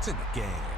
points in the game.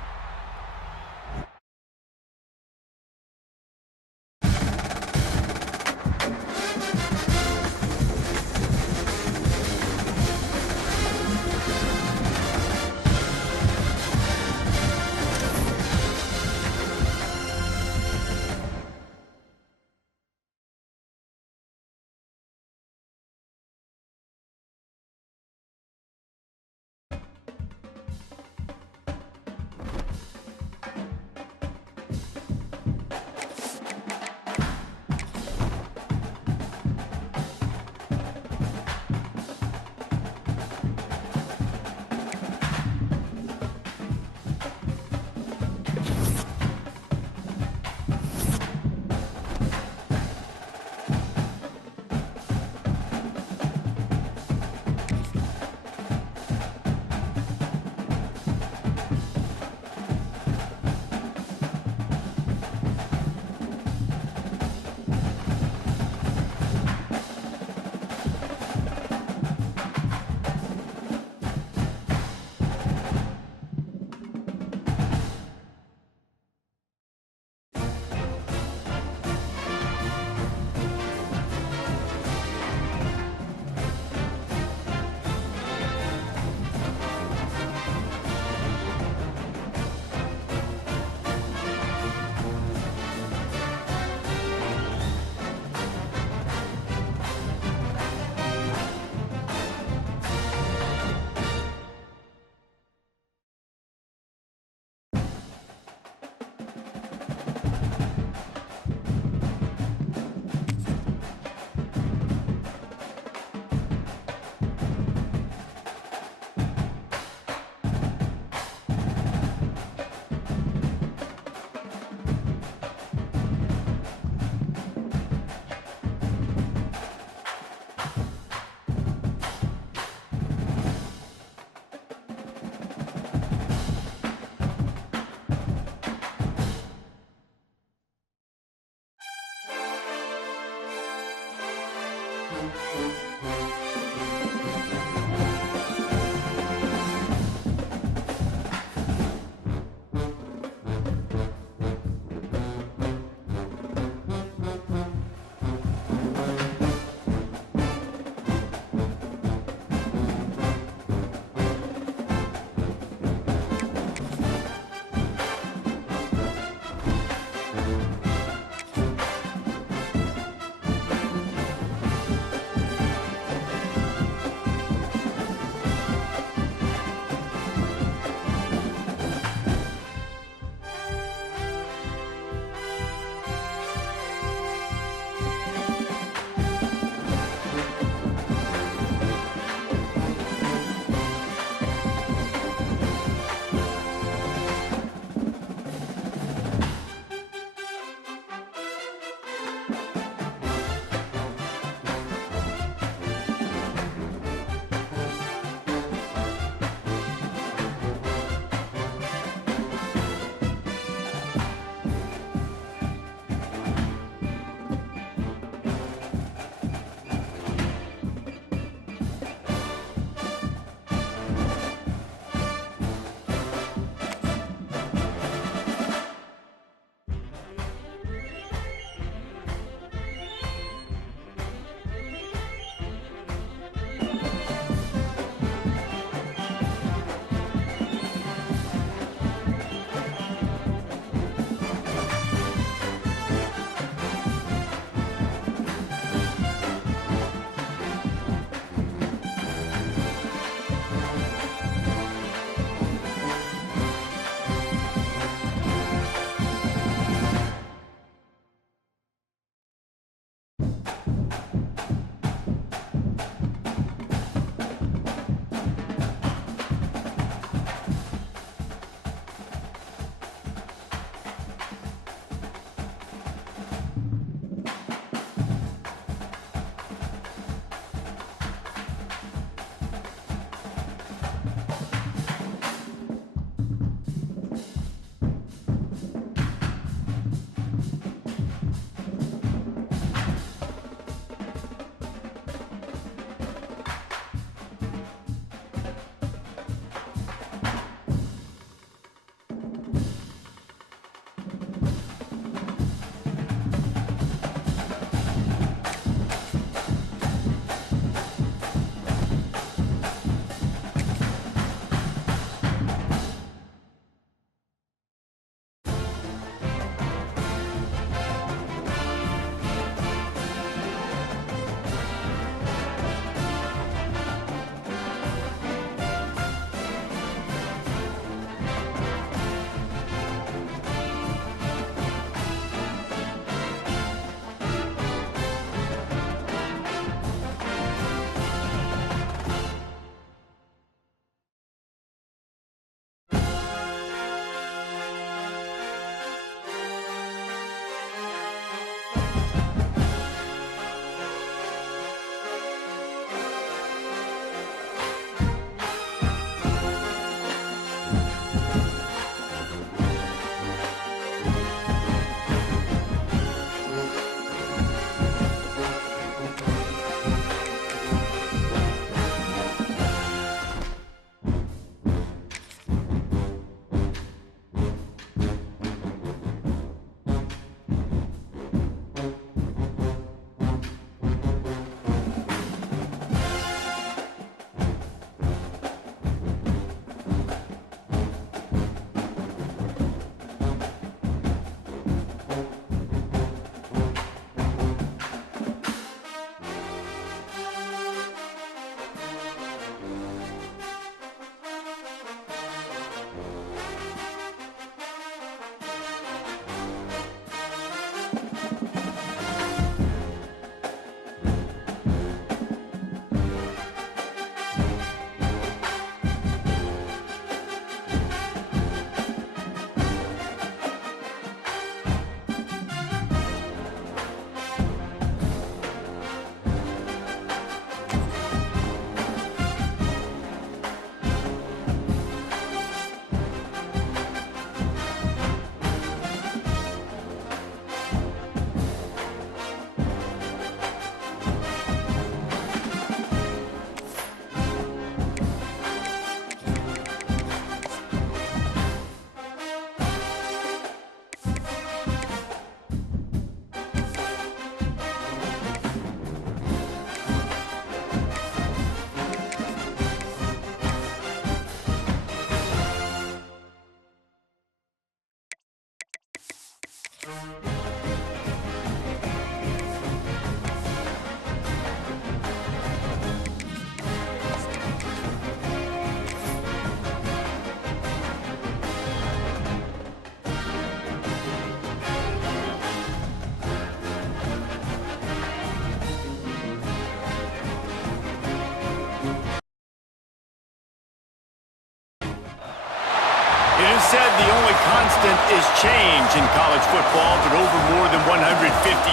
constant is change in college football, but over more than 150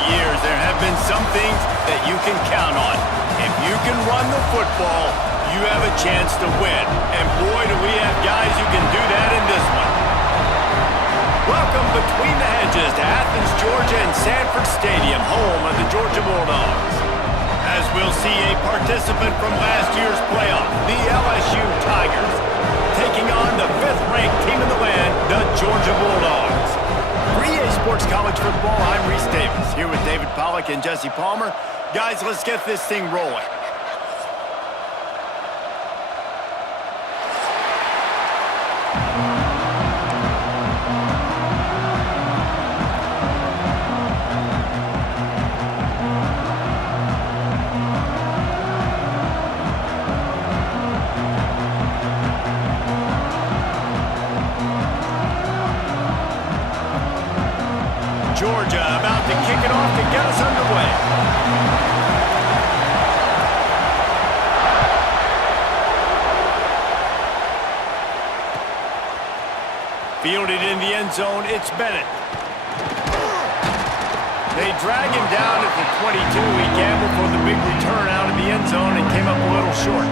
years, there have been some things that you can count on. If you can run the football, you have a chance to win. And boy, do we have guys who can do that in this one. Welcome between the hedges to Athens, Georgia and Sanford Stadium, home of the Georgia Bulldogs. As we'll see a participant from last year's playoff, the LSU Tigers, taking on the 5th-ranked team in the land, the Georgia Bulldogs. For EA Sports College Football, I'm Reese Davis, here with David Pollack and Jesse Palmer. Guys, let's get this thing rolling. Georgia about to kick it off to get us underway. Fielded in the end zone, it's Bennett. They drag him down at the 22. He gambled for the big return out of the end zone and came up a little short.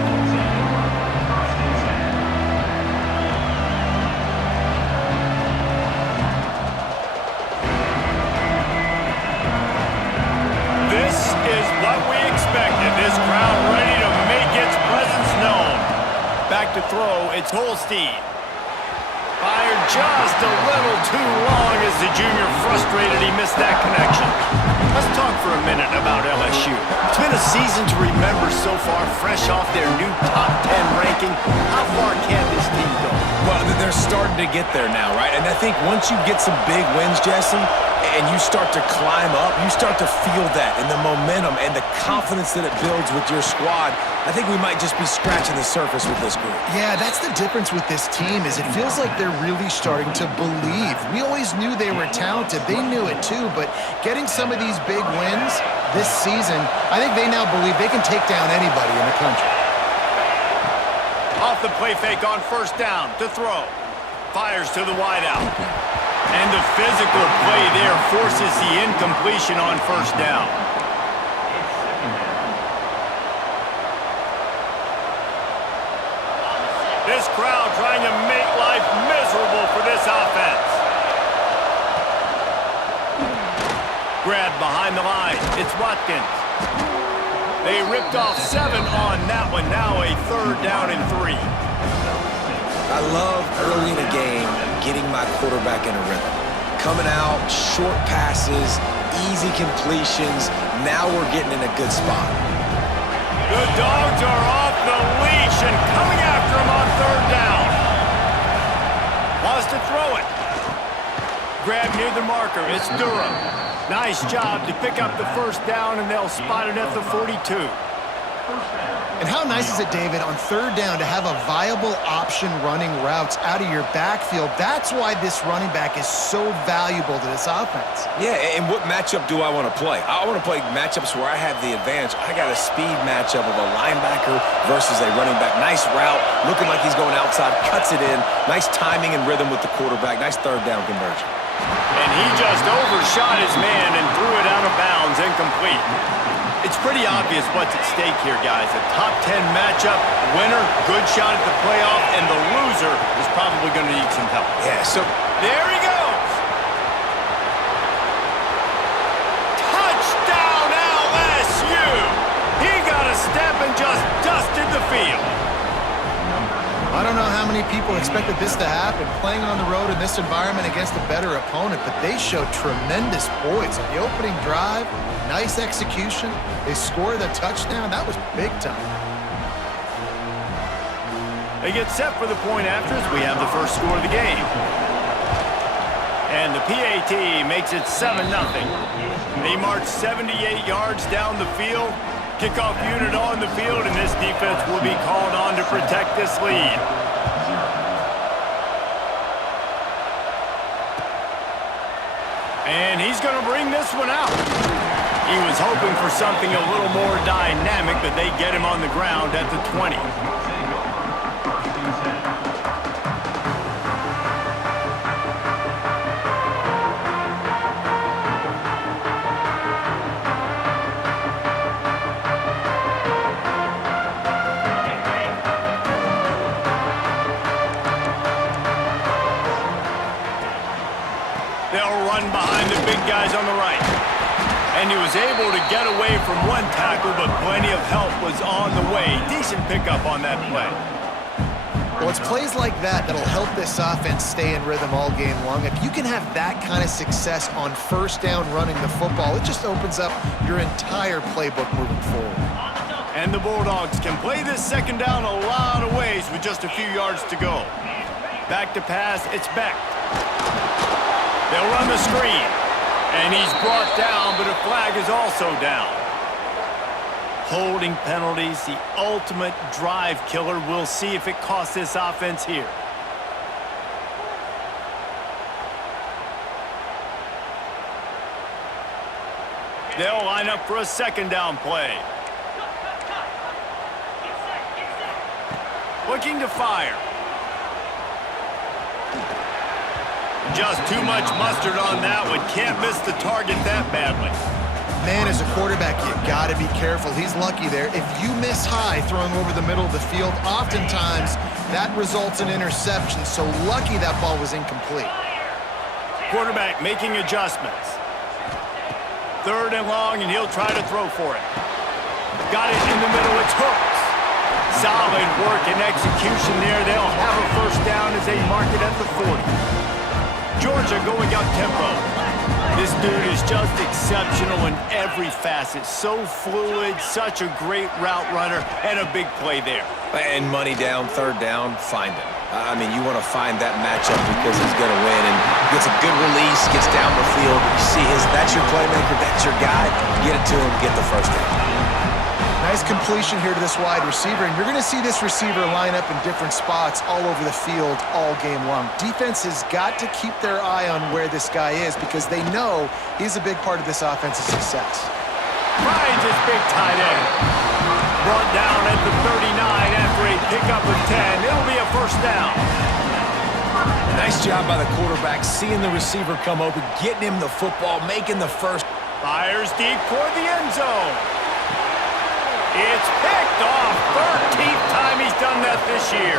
This crowd ready to make its presence known. Back to throw, it's Holstein. Fired just a little too long as the junior frustrated he missed that connection. Let's talk for a minute about LSU. It's been a season to remember so far, fresh off their new top 10 ranking. How far can this team go? Well, they're starting to get there now, right? And I think once you get some big wins, Jesse, and you start to climb up, you start to feel that and the momentum and the confidence that it builds with your squad. I think we might just be scratching the surface with this group. Yeah, that's the difference with this team is it feels like they're really starting to believe. We always knew they were talented. They knew it too, but getting some of these big wins this season, I think they now believe they can take down anybody in the country. Off the play fake on first down to throw. Fires to the wideout. And the physical play there forces the incompletion on first down. This crowd trying to make life miserable for this offense. Grabbed behind the line. It's Watkins. They ripped off 7 on that one. Now a 3rd down and 3. I love early in a game getting my quarterback in a rhythm. Coming out, short passes, easy completions. Now we're getting in a good spot. The Dogs are off the leash and coming after him on 3rd down. Wants to throw it. Grab near the marker. It's Durham. Nice job to pick up the 1st down, and they'll spot it at the 42. And how nice is it, David, on 3rd down to have a viable option running routes out of your backfield? That's why this running back is so valuable to this offense. Yeah, and what matchup do I want to play? I want to play matchups where I have the advantage. I got a speed matchup of a linebacker versus a running back. Nice route, looking like he's going outside, cuts it in. Nice timing and rhythm with the quarterback. Nice 3rd down conversion. And he just overshot his man and threw it out of bounds, incomplete. It's pretty obvious what's at stake here, guys. A top 10 matchup, winner, good shot at the playoff, and the loser is probably going to need some help. Yeah, so there he goes. Touchdown, LSU. He got a step and just dusted the field. I don't know how many people expected this to happen, playing on the road in this environment against a better opponent, but they showed tremendous poise on the opening drive. Nice execution. They scored a touchdown. That was big time. They get set for the point afters. We have the first score of the game. And the PAT makes it 7-0. They march 78 yards down the field. Kickoff unit on the field, and this defense will be called on to protect this lead. And he's going to bring this one out. He was hoping for something a little more dynamic, but they get him on the ground at the 20. hiding behind the big guys on the right. And he was able to get away from one tackle, but plenty of help was on the way. Decent pickup on that play. Well, it's plays like that that'll help this offense stay in rhythm all game long. If you can have that kind of success on first down running the football, it just opens up your entire playbook moving forward. And the Bulldogs can play this second down a lot of ways with just a few yards to go. Back to pass, it's Beck. They'll run the screen. And he's brought down, but a flag is also down. Holding penalties, the ultimate drive killer. We'll see if it costs this offense here. They'll line up for a second down play. Looking to fire. Just too much mustard on that one. Can't miss the target that badly. Man, as a quarterback, you got to be careful. He's lucky there. If you miss high throwing over the middle of the field, oftentimes that results in interception. So lucky that ball was incomplete. Quarterback making adjustments. 3rd and long, and he'll try to throw for it. Got it in the middle. It's Hooks. Solid work and execution there. They'll have a first down as they mark it at the 40. Georgia going up tempo. This dude is just exceptional in every facet. So fluid, such a great route runner, and a big play there. And money down, 3rd down, find him. I mean, you want to find that matchup because he's going to win. And gets a good release, gets down the field. You see that's your playmaker, that's your guy. Get it to him, get the first down. Nice completion here to this wide receiver, and you're going to see this receiver line up in different spots all over the field all game long. Defense has got to keep their eye on where this guy is because they know he's a big part of this offense's success. Finds his big tight end. Brought down at the 39 after a pickup of 10. It'll be a first down. Nice job by the quarterback, seeing the receiver come open, getting him the football, making the first. Fires deep toward the end zone. It's picked off. 13th time he's done that this year.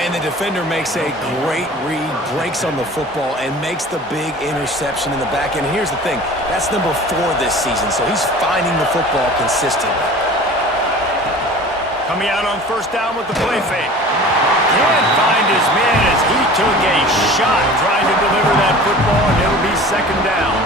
And the defender makes a great read, breaks on the football, and makes the big interception in the back end. Here's the thing. That's number 4 this season, so he's finding the football consistently. Coming out on first down with the play fake. Can't find his man as he took a shot trying to deliver that football, and it'll be second down.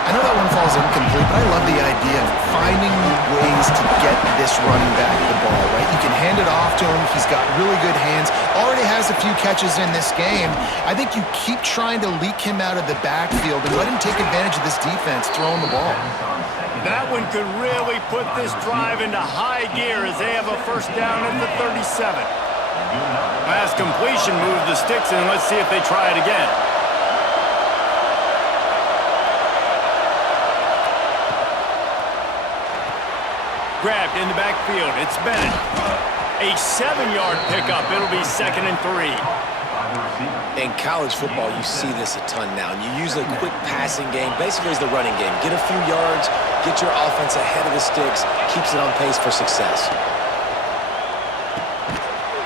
I know that one falls incomplete, but I love the idea of finding ways to get this running back the ball, right? You can hand it off to him. He's got really good hands. Already has a few catches in this game. I think you keep trying to leak him out of the backfield and let him take advantage of this defense throwing the ball. That one could really put this drive into high gear as they have a first down at the 37. Pass completion, move the sticks, and let's see if they try it again. Grabbed in the backfield. It's Bennett. A 7-yard pickup. It'll be 2nd and 3. In college football, you see this a ton now. And you use a quick passing game, basically as the running game. Get a few yards, get your offense ahead of the sticks, keeps it on pace for success.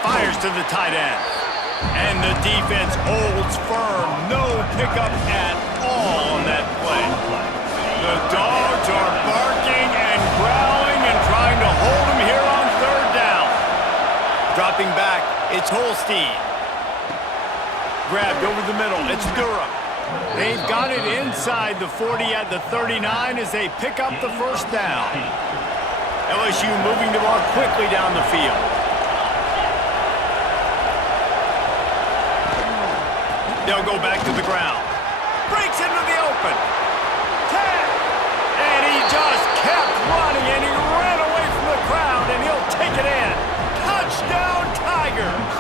Fires to the tight end. And the defense holds firm. No pickup at all on that play. The Dogs are barking and growling and trying to hold him here on 3rd down. Dropping back, it's Holstein. Grabbed over the middle, it's Durham. They've got it inside the 40 at the 39 as they pick up the first down. LSU moving the ball quickly down the field. They'll go back to the ground. Breaks into the open. 10. And he just kept running, and he ran away from the crowd, and he'll take it in. Touchdown, Tigers.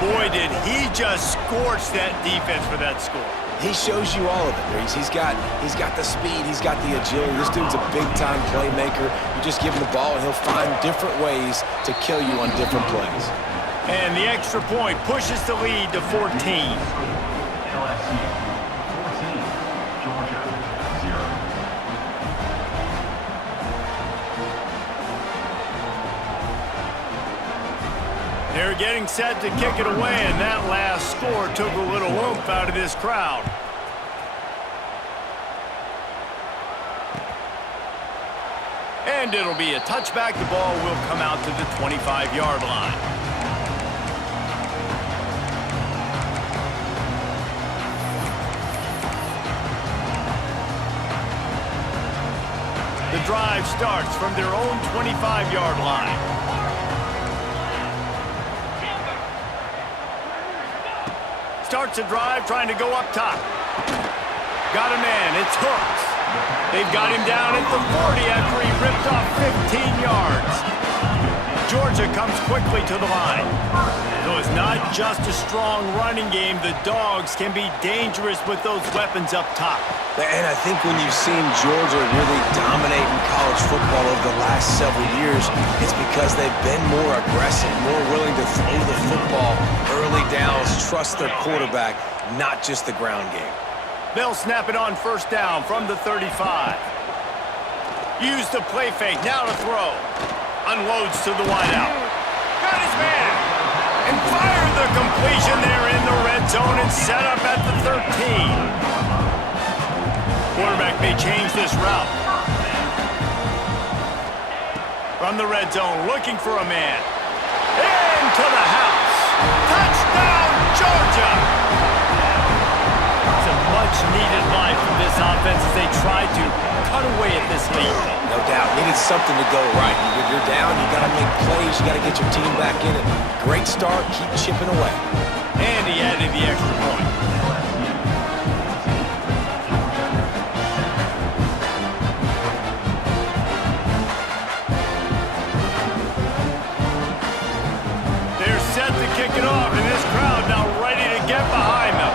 Boy, did he just scorch that defense for that score. He shows you all of it, Reese. He's got the speed, he's got the agility. This dude's a big-time playmaker. You just give him the ball, and he'll find different ways to kill you on different plays. And the extra point pushes the lead to 14. LSU 14, Georgia 0. They're getting set to kick it away, and that last score took a little oomph out of this crowd. And it'll be a touchback. The ball will come out to the 25-yard line. The drive starts from their own 25-yard line. Starts a drive trying to go up top. Got a man. It's Hooks. They've got him down at the 40 after he ripped off 15 yards. Georgia comes quickly to the line. So it's not just a strong running game. The Dogs can be dangerous with those weapons up top. And I think when you've seen Georgia really dominate in college football over the last several years, it's because they've been more aggressive, more willing to throw the football early downs, trust their quarterback, not just the ground game. They'll snap it on first down from the 35. Use the play fake, now to throw. Unloads to the wideout. Got his man. And fired the completion there in the red zone and set up at the 13. Quarterback may change this route. From the red zone, looking for a man. Into the house. Touchdown, Georgia! Much-needed life from this offense as they try to cut away at this lead. No doubt. Needed something to go right. You're down, you got to make plays, you got to get your team back in it. Great start, keep chipping away. And he added the extra point. They're set to kick it off, and this crowd now ready to get behind them.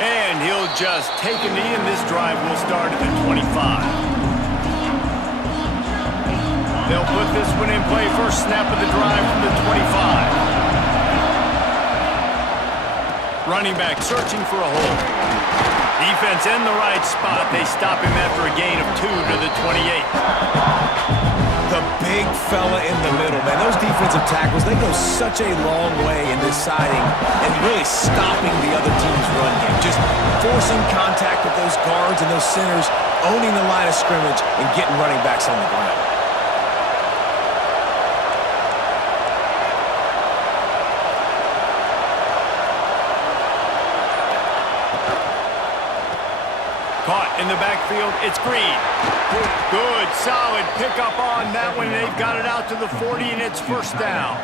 And he'll just take a knee, and this drive will start at the 25. They'll put this one in play. First snap of the drive from the 25. Running back searching for a hole. Defense in the right spot. They stop him after a gain of 2 to the 28. The big fella in the middle, man. Those defensive tackles, they go such a long way in deciding and really stopping the other team's run game. Just forcing contact with those guards and those centers, owning the line of scrimmage, and getting running backs on the ground. Caught in the backfield, it's Green. Good, solid pickup on that one. They've got it out to the 40, and it's first down.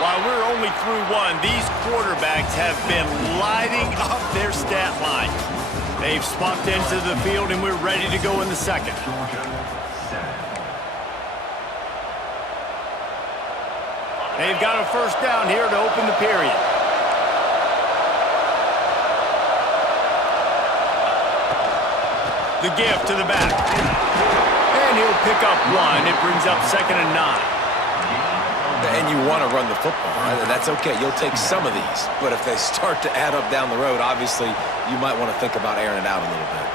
While we're only through one, these quarterbacks have been lighting up their stat line. They've swapped into the field, and we're ready to go in the second. They've got a first down here to open the period. The give to the back. And he'll pick up one. It brings up 2nd and 9. And you want to run the football, right? And that's okay. You'll take some of these. But if they start to add up down the road, obviously, you might want to think about airing it out a little bit.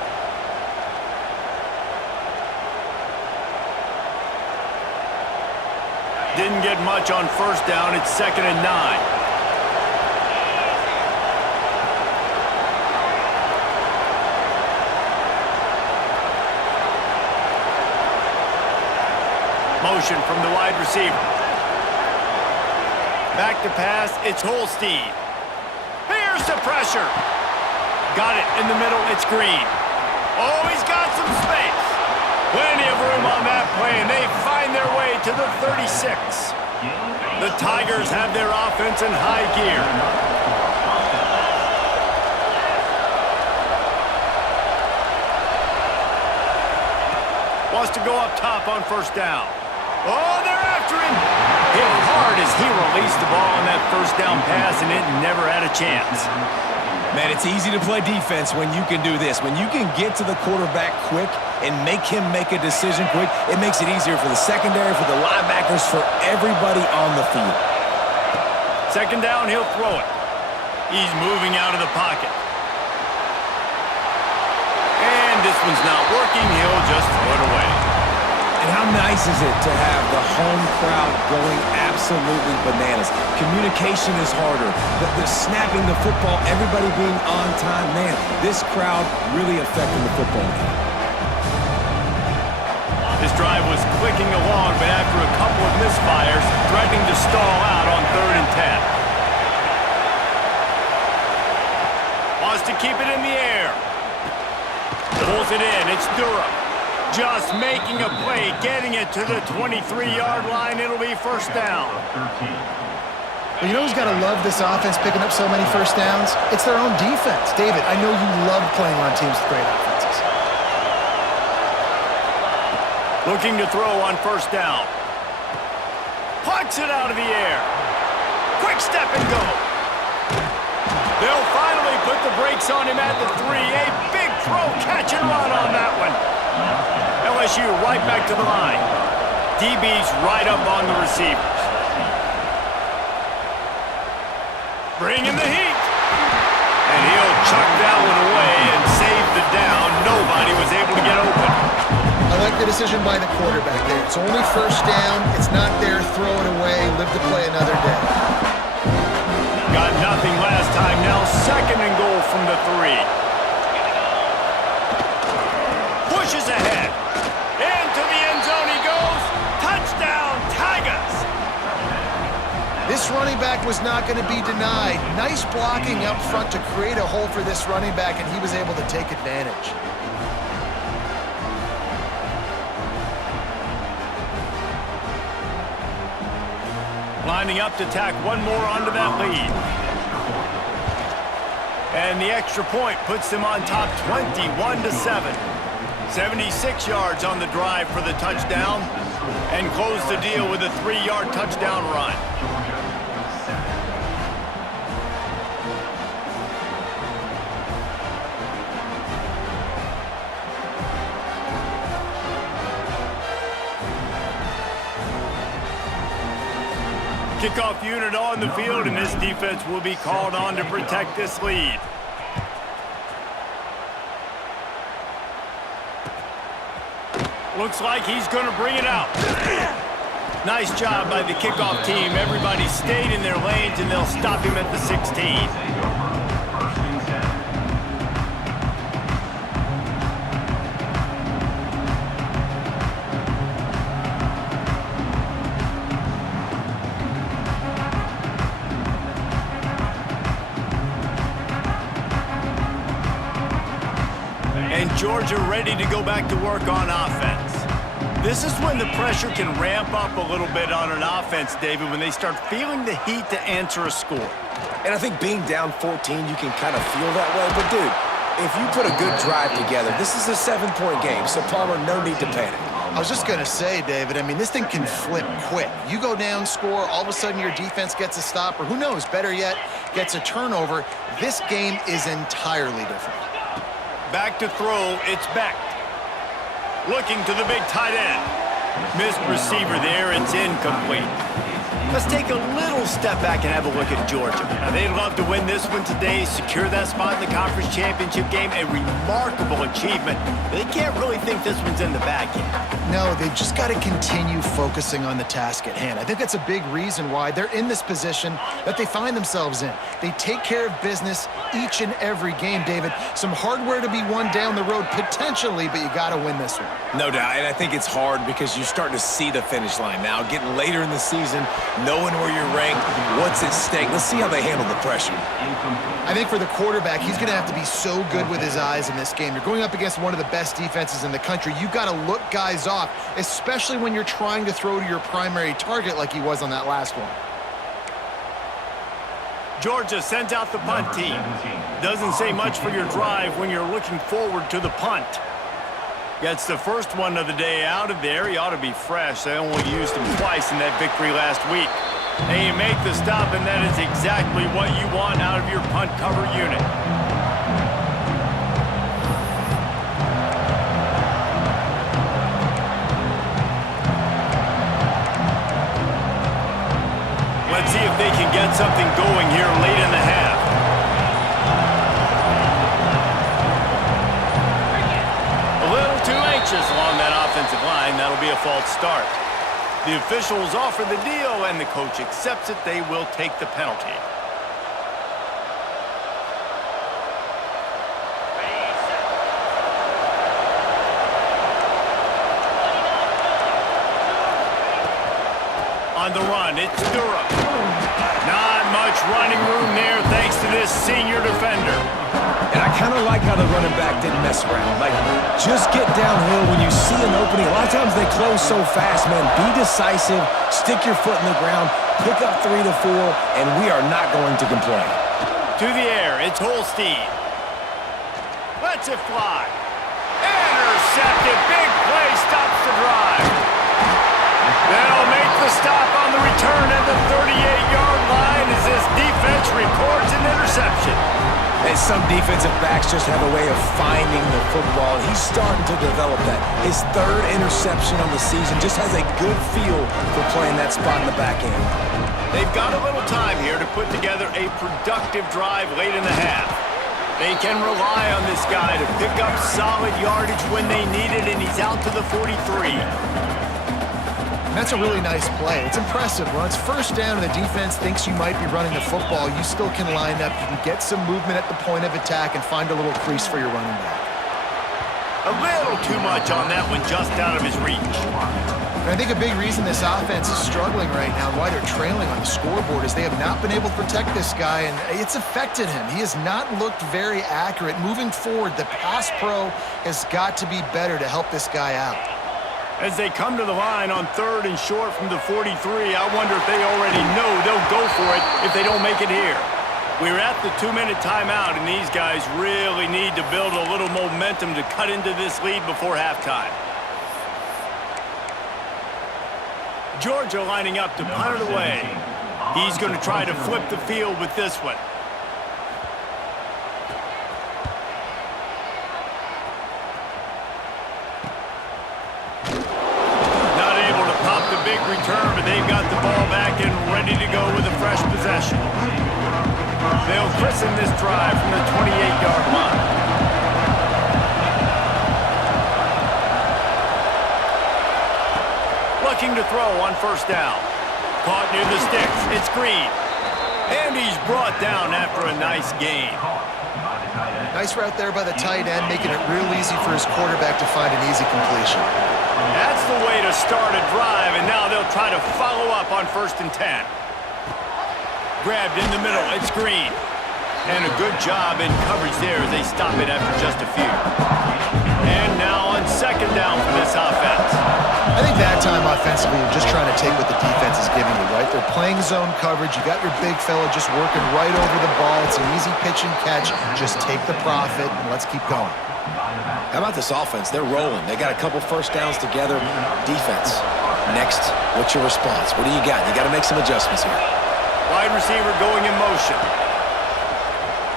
Didn't get much on first down. It's 2nd and 9. Motion from the wide receiver. Back to pass. It's Holstein. Here's the pressure. Got it in the middle. It's Green. Oh, he's got some space. Plenty of room on that play, and they find their way to the 36. The Tigers have their offense in high gear. Wants to go up top on first down. Oh, they're after him. Hit hard as he released the ball on that first down pass, and it never had a chance. Man, it's easy to play defense when you can do this. When you can get to the quarterback quick and make him make a decision quick, it makes it easier for the secondary, for the linebackers, for everybody on the field. Second down, he'll throw it. He's moving out of the pocket. And this one's not working. He'll just throw it away. And how nice is it to have the home crowd going absolutely bananas? Communication is harder. The snapping the football, everybody being on time. Man, this crowd really affecting the football game. This drive was clicking along, but after a couple of misfires, threatening to stall out on 3rd and 10. Wants to keep it in the air. Pulls it in. It's Durham. Just making a play, getting it to the 23-yard line. It'll be first down. Well, you know who's got to love this offense picking up so many first downs? It's their own defense. David, I know you love playing on teams with great offenses. Looking to throw on first down. Punts it out of the air. Quick step and go. They'll finally put the brakes on him at the 3. A big throw, catch and run on that one. LSU right back to the line. DB's right up on the receivers. Bring in the heat. And he'll chuck that one away and save the down. Nobody was able to get open. I like the decision by the quarterback there. It's only first down. It's not there. Throw it away. Live to play another day. Got nothing last time. Now 2nd and goal from the 3. Pushes ahead. Into the end zone he goes. Touchdown, Tigers. This running back was not going to be denied. Nice blocking up front to create a hole for this running back, and he was able to take advantage. Lining up to tack one more onto that lead. And the extra point puts them on top 21-7. 76 yards on the drive for the touchdown, and close the deal with a 3-yard touchdown run. Kickoff unit on the field, and this defense will be called on to protect this lead. Looks like he's going to bring it out. Nice job by the kickoff team. Everybody stayed in their lanes, and they'll stop him at the 16. And Georgia ready to go back to work on offense. This is when the pressure can ramp up a little bit on an offense, David, when they start feeling the heat to answer a score. And I think being down 14, you can kind of feel that way. But, dude, if you put a good drive together, this is a 7-point game, so Palmer, no need to panic. I was just going to say, David, I mean, this thing can flip quick. You go down, score, all of a sudden your defense gets a stop, or who knows, better yet, gets a turnover. This game is entirely different. Back to throw, it's Beck. Looking to the big tight end. Missed receiver there, it's incomplete. Let's take a little step back and have a look at Georgia. Now, they'd love to win this one today, secure that spot in the conference championship game. A remarkable achievement. They can't really think this one's in the bag yet. No, they've just got to continue focusing on the task at hand. I think that's a big reason why they're in this position that they find themselves in. They take care of business each and every game, David. Some hardware to be won down the road, potentially, but you got to win this one. No doubt, and I think it's hard because you're starting to see the finish line now, getting later in the season, knowing where you're ranked, what's at stake. Let's see how they handle the pressure. I think for the quarterback, he's going to have to be so good with his eyes in this game. You're going up against one of the best defenses in the country. You've got to look guys off, especially when you're trying to throw to your primary target like he was on that last one. Georgia sends out the punt team. Doesn't say much for your drive when you're looking forward to the punt. Gets the first one of the day out of there. He ought to be fresh. They only used him twice in that victory last week. And you make the stop, and that is exactly what you want out of your punt cover unit. Let's see if they can get something going here late in the half. A little too anxious along that offensive offensive line. That'll be a false start. The officials offer the deal, and the coach accepts it. They will take the penalty. On the run, it's Durham. Not much running room there thanks to this senior defender. And I kind of like how the running back didn't mess around. Like, just get downhill when you see an opening. A lot of times they close so fast, man. Be decisive, stick your foot in the ground, pick up 3 to 4, and we are not going to complain. To the air, it's Holstein. Lets it fly. Intercepted, big play, stops the drive. They'll make the stop on the return at the 38-yard line as this defense records an interception. And some defensive backs just have a way of finding the football. He's starting to develop that. His 3rd interception on the season, just has a good feel for playing that spot in the back end. They've got a little time here to put together a productive drive late in the half. They can rely on this guy to pick up solid yardage when they need it, and he's out to the 43. That's a really nice play. It's impressive. When it's first down and the defense thinks you might be running the football, you still can line up. You can get some movement at the point of attack and find a little crease for your running back. A little too much on that one, just out of his reach. And I think a big reason this offense is struggling right now and why they're trailing on the scoreboard is they have not been able to protect this guy, and it's affected him. He has not looked very accurate. Moving forward, the pass pro has got to be better to help this guy out. As they come to the line on 3rd and short from the 43, I wonder if they already know they'll go for it if they don't make it here. We're at the 2-minute timeout, and these guys really need to build a little momentum to cut into this lead before halftime. Georgia lining up to punt it away. He's going to try to flip the field with this one. Big return, but they've got the ball back and ready to go with a fresh possession. They'll christen this drive from the 28-yard line. Looking to throw on 1st down. Caught near the sticks. It's Green. And he's brought down after a nice gain. Nice route there by the tight end, making it real easy for his quarterback to find an easy completion. That's the way to start a drive, and now they'll try to follow up on 1st and 10. Grabbed in the middle, it's Green. And a good job in coverage there as they stop it after just a few. And now on 2nd down for this offense. I think that time offensively, you're just trying to take what the defense is giving you, right? They're playing zone coverage. You got your big fella just working right over the ball. It's an easy pitch and catch. Just take the profit, and let's keep going. How about this offense? They're rolling. They got a couple 1st downs together. Defense. Next, what's your response? What do you got? You got to make some adjustments here. Wide receiver going in motion.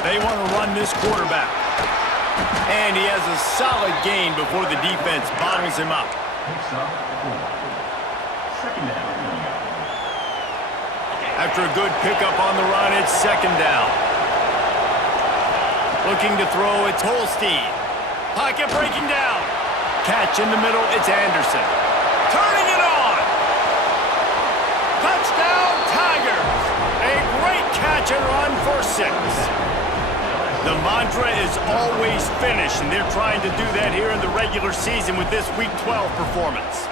They want to run this quarterback. And he has a solid gain before the defense bottles him up. After a good pickup on the run, it's 2nd down. Looking to throw, it's Holstein. Pocket breaking down. Catch in the middle, it's Anderson. Turning it on. Touchdown, Tigers. A great catch and run for 6. The mantra is always finish, and they're trying to do that here in the regular season with this Week 12 performance.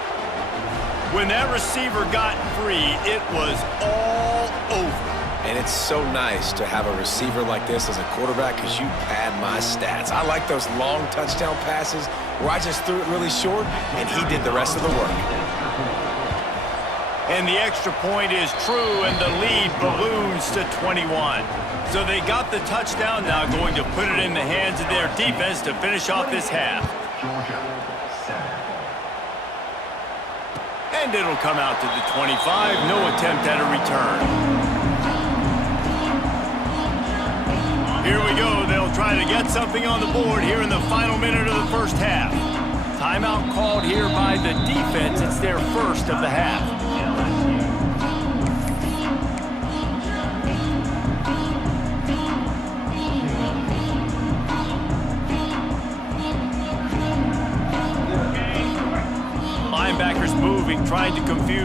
When that receiver got free, it was all over. And it's so nice to have a receiver like this as a quarterback because you pad my stats. I like those long touchdown passes where I just threw it really short and he did the rest of the work. And the extra point is true, and the lead balloons to 21. So they got the touchdown, now going to put it in the hands of their defense to finish off this half. And it'll come out to the 25, no attempt at a return. Here we go. They'll try to get something on the board here in the final minute of the 1st half. Timeout called here by the defense. It's their 1st of the half.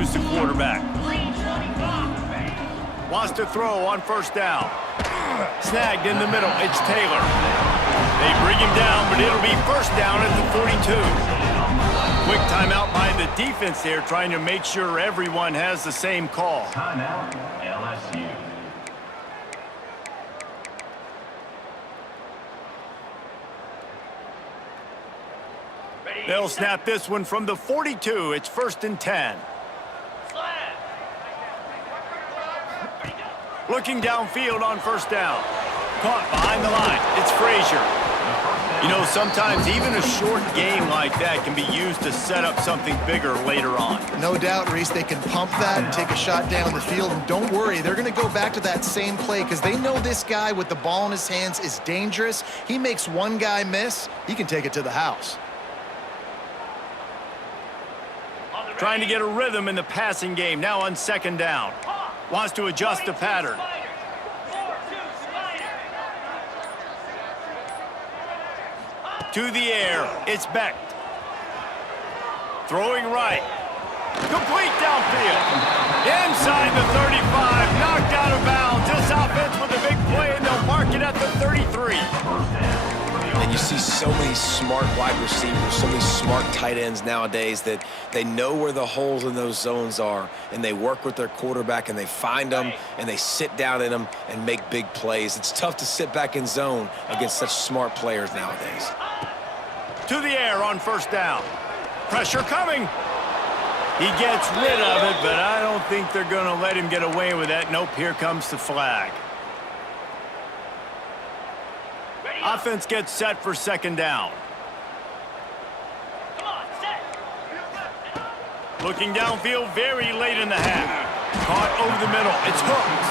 use the quarterback. Wants to throw on first down. Snagged in the middle. It's Taylor. They bring him down, but it'll be first down at the 42. Quick timeout by the defense there, trying to make sure everyone has the same call. Timeout, LSU. They'll snap this one from the 42. It's 1st and 10. Looking downfield on first down. Caught behind the line. It's Frazier. You know, sometimes even a short game like that can be used to set up something bigger later on. No doubt, Reese, they can pump that and take a shot down the field. And don't worry, they're going to go back to that same play because they know this guy with the ball in his hands is dangerous. He makes one guy miss, he can take it to the house. Trying to get a rhythm in the passing game, now on second down. Wants to adjust the pattern. To the air, it's Beck. Throwing right. Complete downfield. Inside the 35, knocked out of bounds. This offense with a big play, and they'll mark it at the 33. And you see so many smart wide receivers, so many smart tight ends nowadays that they know where the holes in those zones are, and they work with their quarterback, and they find them, and they sit down in them and make big plays. It's tough to sit back in zone against such smart players nowadays. To the air on first down. Pressure coming. He gets rid of it, but I don't think they're going to let him get away with that. Nope, here comes the flag. Offense gets set for second down. Looking downfield very late in the half. Caught over the middle. It's Hooks.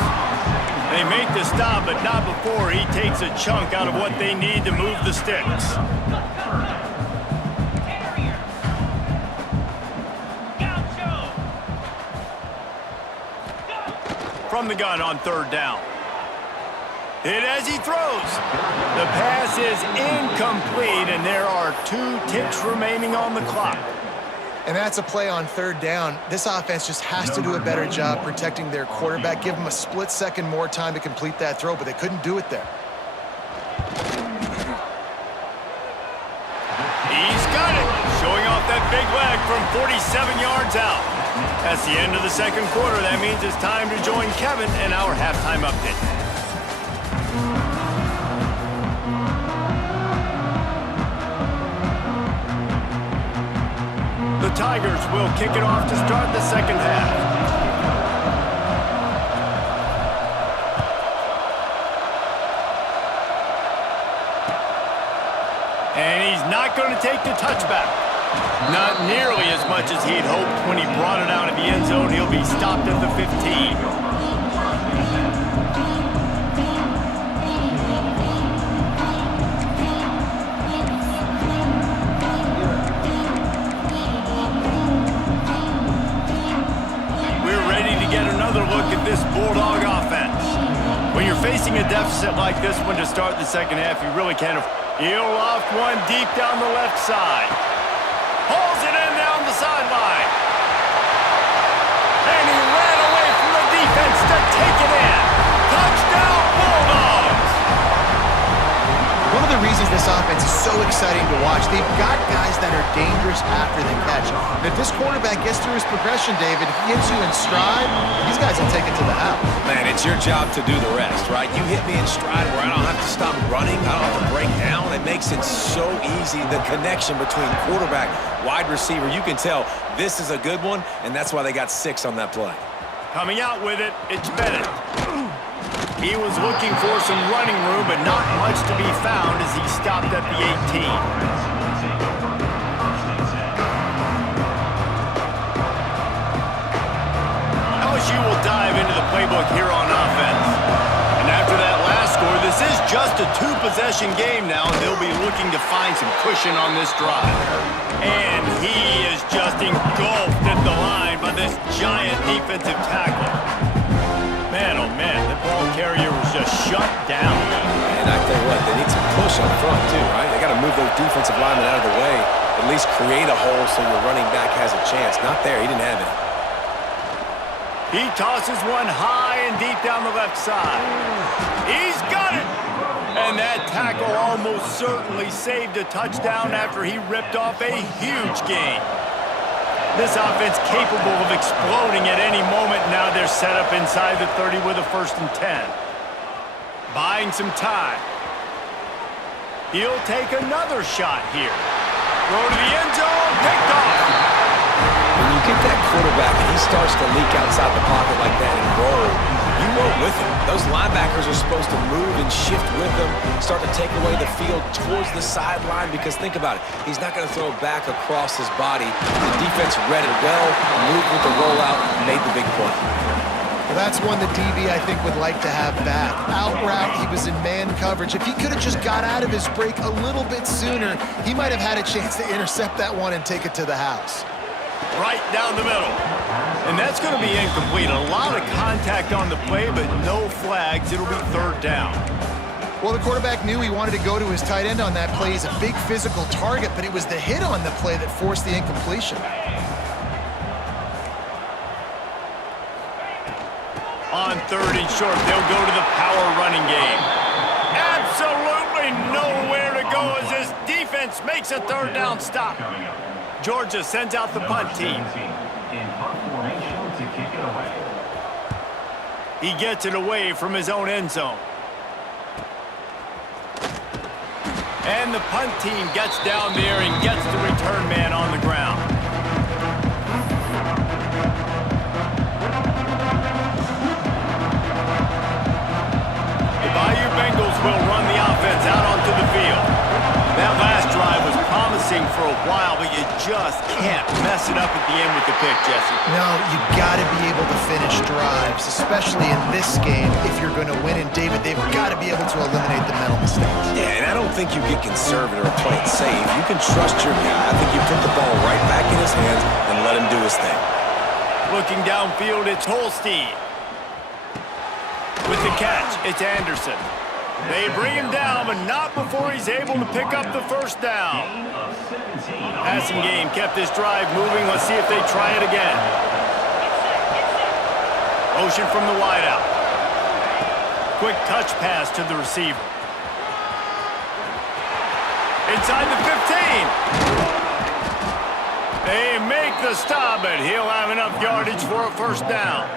They make the stop, but not before he takes a chunk out of what they need to move the sticks. From the gun on third down. Hit as he throws. The pass is incomplete, and there are 2 ticks remaining on the clock. And that's a play on third down. This offense just has to do a better job protecting their quarterback. Give him a split second more time to complete that throw, but they couldn't do it there. He's got it. Showing off that big leg from 47 yards out. That's the end of the second quarter. That means it's time to join Kevin in our halftime update. The Tigers will kick it off to start the second half. And he's not going to take the touchback. Not nearly as much as he'd hoped when he brought it out of the end zone. He'll be stopped at the 15. Look at this Bulldog offense. When you're facing a deficit like this one to start the second half, you really can't. He'll loft one deep down the left side. Pulls it in down the sideline. And he ran away from the defense to take it in. Touchdown, Bulldogs! One of the reasons this offense is so exciting to watch, they've got guys that are dangerous after the catch. And if this quarterback gets through his progression, David, he hits you in stride, these guys will take it to the house. Man, it's your job to do the rest, right? You hit me in stride where I don't have to stop running, I don't have to break down. It makes it so easy, the connection between quarterback, wide receiver. You can tell this is a good one, and that's why they got 6 on that play. Coming out with it, it's Bennett. He was looking for some running room, but not much to be found as he stopped at the 18. LSU will dive into the playbook here on offense. And after that last score, this is just a 2-possession game now, and they'll be looking to find some cushion on this drive. And he is just engulfed at the line by this giant defensive tackle. Man, oh man, the ball carrier was just shut down. And I tell you what, they need some push up front too, right? They got to move those defensive linemen out of the way, at least create a hole so your running back has a chance. Not there, he didn't have it. He tosses one high and deep down the left side. He's got it! And that tackle almost certainly saved a touchdown after he ripped off a huge gain. This offense capable of exploding at any moment. Now they're set up inside the 30 with a 1st and 10. Buying some time. He'll take another shot here. Throw to the end zone, picked off. When you get that quarterback and he starts to leak outside the pocket like that and roll, you roll with him. Those linebackers are supposed to move and shift with him, start to take away the field towards the sideline, because think about it, he's not going to throw it back across his body. The defense read it well, moved with the rollout, and made the big play. Well, that's one the DB, I think, would like to have back. Out route, he was in man coverage. If he could have just got out of his break a little bit sooner, he might have had a chance to intercept that one and take it to the house. Right down the middle. And that's going to be incomplete. A lot of contact on the play, but no flags. It'll be 3rd down. Well, the quarterback knew he wanted to go to his tight end on that play. He's a big physical target, but it was the hit on the play that forced the incompletion. On 3rd and short, they'll go to the power running game. Absolutely nowhere to go as this defense makes a 3rd down stop. Georgia sends out the punt team. He gets it away from his own end zone. And the punt team gets down there and gets the return man on the ground. The Bayou Bengals will run the offense out onto the field. That last drive was promising for a while, but you just can't mess it up at the end with the pick, Jesse. No, you got to be able to finish drives, especially in this game. If you're going to win, and David, they've got to be able to eliminate the mental mistakes. Yeah, and I don't think you get conservative or play it safe. You can trust your guy. I think you put the ball right back in his hands and let him do his thing. Looking downfield, it's Holstein. With the catch, it's Anderson. They bring him down, but not before he's able to pick up the 1st down. Passing game kept this drive moving. Let's see if they try it again. Motion from the wideout. Quick touch pass to the receiver. Inside the 15. They make the stop, but he'll have enough yardage for a 1st down.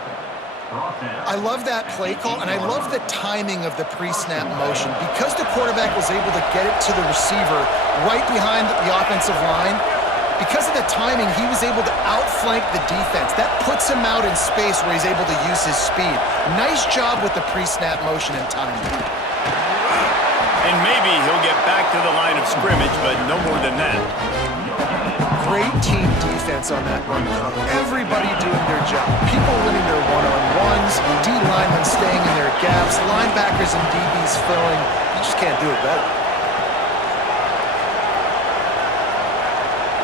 I love that play call, and I love the timing of the pre-snap motion. Because the quarterback was able to get it to the receiver right behind the offensive line, because of the timing, he was able to outflank the defense. That puts him out in space where he's able to use his speed. Nice job with the pre-snap motion and timing. And maybe he'll get back to the line of scrimmage, but no more than that. Great team defense on that run. Everybody doing their job. People winning their one-on-ones, D-linemen staying in their gaps, linebackers and DBs filling. You just can't do it better.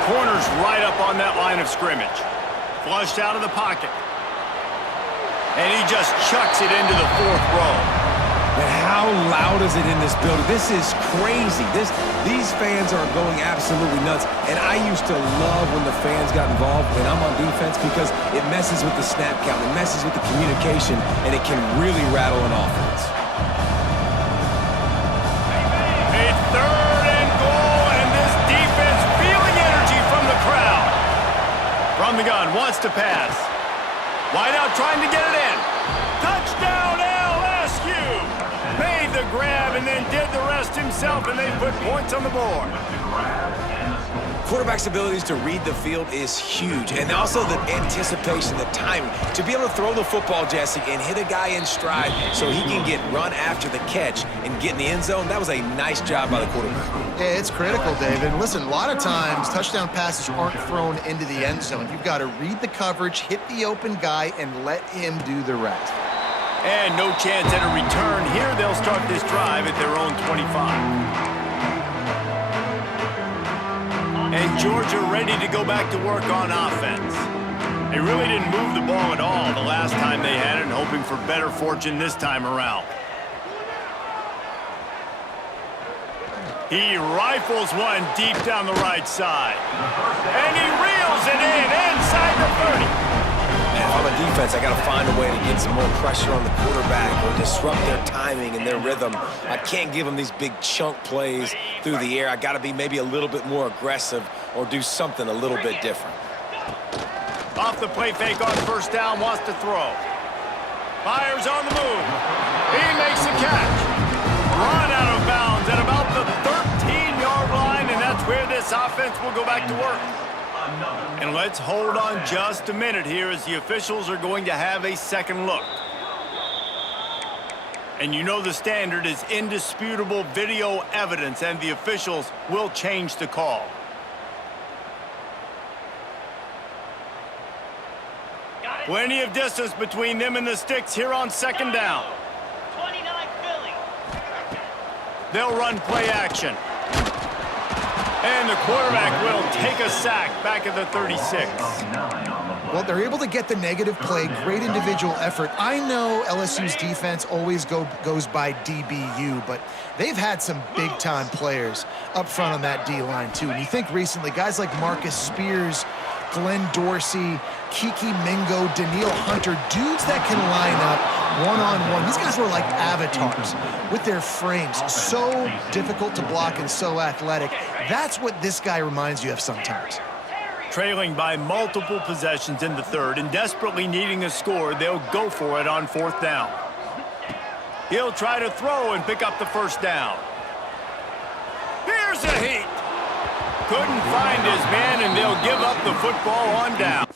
Corners right up on that line of scrimmage. Flushed out of the pocket. And he just chucks it into the 4th row. But how loud is it in this building? This is crazy. These fans are going absolutely nuts. And I used to love when the fans got involved when I'm on defense, because it messes with the snap count, it messes with the communication, and it can really rattle an offense. A 3rd and goal, and this defense feeling energy from the crowd. From the gun, wants to pass. Wide out trying to get it in. Touchdown LSU! Made the grab and then did the rest himself, and they put points on the board. Quarterback's abilities to read the field is huge, and also the anticipation, the timing. To be able to throw the football, Jesse, and hit a guy in stride so he can get run after the catch and get in the end zone, that was a nice job by the quarterback. Yeah, it's critical, David. Listen, a lot of times touchdown passes aren't thrown into the end zone. You've got to read the coverage, hit the open guy, and let him do the rest. And no chance at a return. Here they'll start this drive at their own 25. And Georgia ready to go back to work on offense. They really didn't move the ball at all the last time they had it, and hoping for better fortune this time around. He rifles one deep down the right side. And he reels it in inside the 30. if I'm a defense, I got to find a way to get some more pressure on the quarterback or disrupt their timing and their rhythm. I can't give them these big chunk plays through the air. I got to be maybe a little bit more aggressive or do something a little bit different. Off the play fake on first down, wants to throw. Fires on the move. He makes the catch. Run out of bounds at about the 13-yard line, and that's where this offense will go back to work. And let's hold on just a minute here as the officials are going to have a second look. And you know the standard is indisputable video evidence, and the officials will change the call. Plenty of distance between them and the sticks here on second down. 29 Philly. They'll run play action. And the quarterback will take a sack back at the 36. Well, they're able to get the negative play, great individual effort. I know LSU's defense always goes by DBU, but they've had some big-time players up front on that D-line, too. And you think recently, guys like Marcus Spears, Glenn Dorsey, Kiki Mingo, Daniil Hunter, dudes that can line up one-on-one. These guys were like avatars with their frames. So difficult to block and so athletic. That's what this guy reminds you of sometimes. Trailing by multiple possessions in the third and desperately needing a score, they'll go for it on fourth down. He'll try to throw and pick up the first down. Here's a heat. Couldn't find his man, and they'll give up the football on down.